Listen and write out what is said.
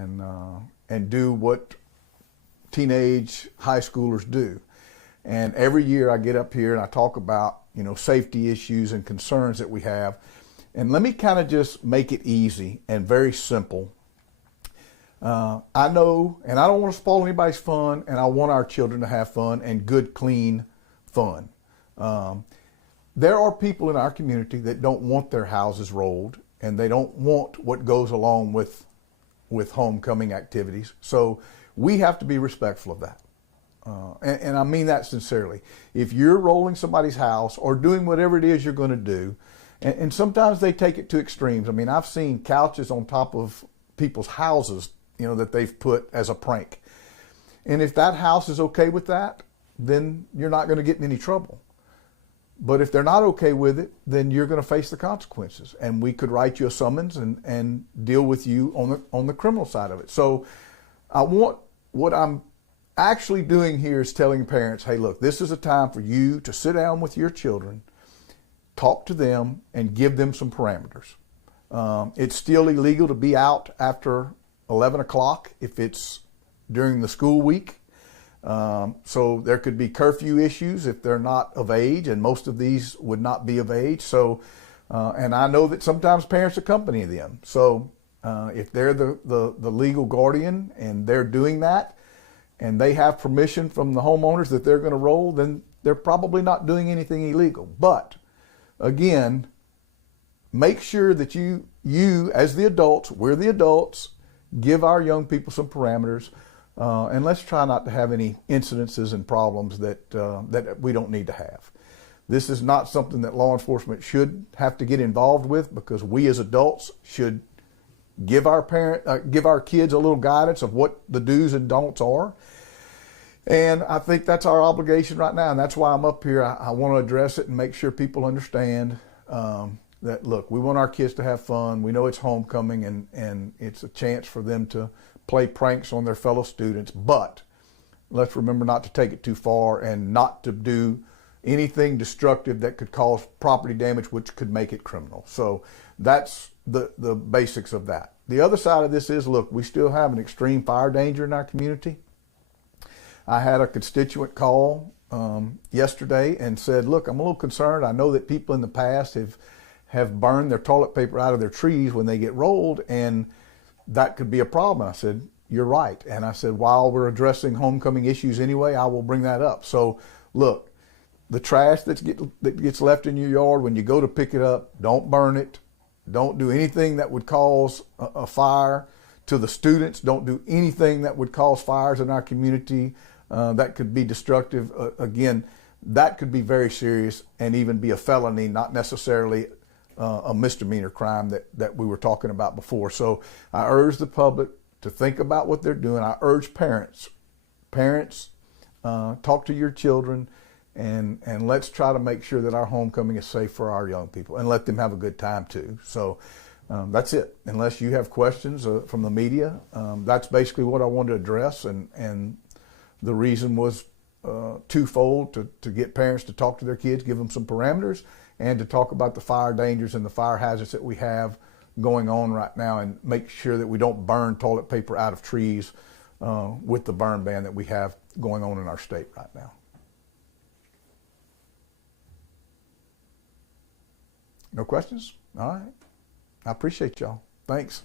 and do what teenage high schoolers do. And every year I get up here and I talk about, you know, safety issues and concerns that we have. And let me kind of just make it easy and very simple. I know, and I don't want to spoil anybody's fun, and I want our children to have fun and good, clean fun. There are people in our community that don't want their houses rolled, and they don't want what goes along with homecoming activities. So we have to be respectful of that. And I mean that sincerely. If you're rolling somebody's house or doing whatever it is you're going to do, and sometimes they take it to extremes. I mean, I've seen couches on top of people's houses, you know, that they've put as a prank. And if that house is okay with that, then you're not going to get in any trouble. But if they're not okay with it, then you're going to face the consequences. And we could write you a summons and deal with you on the criminal side of it. So what I'm actually doing here is telling parents, hey, look, this is a time for you to sit down with your children, talk to them, and give them some parameters. It's still illegal to be out after 11 o'clock if it's during the school week. So there could be curfew issues if they're not of age, and most of these would not be of age. So, and I know that sometimes parents accompany them. So if they're the legal guardian and they're doing that, and they have permission from the homeowners that they're going to roll, then they're probably not doing anything illegal. But again, make sure that you as the adults, we're the adults, give our young people some parameters, and let's try not to have any incidences and problems that we don't need to have. This is not something that law enforcement should have to get involved with, because we as adults should give our kids a little guidance of what the do's and don'ts are. And I think that's our obligation right now, and that's why I'm up here. I want to address it and make sure people understand that, look, we want our kids to have fun. We know it's homecoming, and it's a chance for them to play pranks on their fellow students, but let's remember not to take it too far and not to do anything destructive that could cause property damage, which could make it criminal. So that's the basics of that. The other side of this is, look, we still have an extreme fire danger in our community. I had a constituent call yesterday and said, look, I'm a little concerned. I know that people in the past have burned their toilet paper out of their trees when they get rolled, and that could be a problem. I said, you're right. And I said, while we're addressing homecoming issues anyway, I will bring that up. So look, the trash that gets left in your yard, when you go to pick it up, don't burn it. Don't do anything that would cause a fire. To the students, don't do anything that would cause fires in our community that could be destructive. Again, that could be very serious and even be a felony, not necessarily a misdemeanor crime that we were talking about before. So I urge the public to think about what they're doing. I urge parents, talk to your children, and let's try to make sure that our homecoming is safe for our young people, and let them have a good time too. So that's it. Unless you have questions from the media, that's basically what I wanted to address, and the reason was twofold: to get parents to talk to their kids, give them some parameters, and to talk about the fire dangers and the fire hazards that we have going on right now, and make sure that we don't burn toilet paper out of trees with the burn ban that we have going on in our state right now. No questions? All right. I appreciate y'all. Thanks.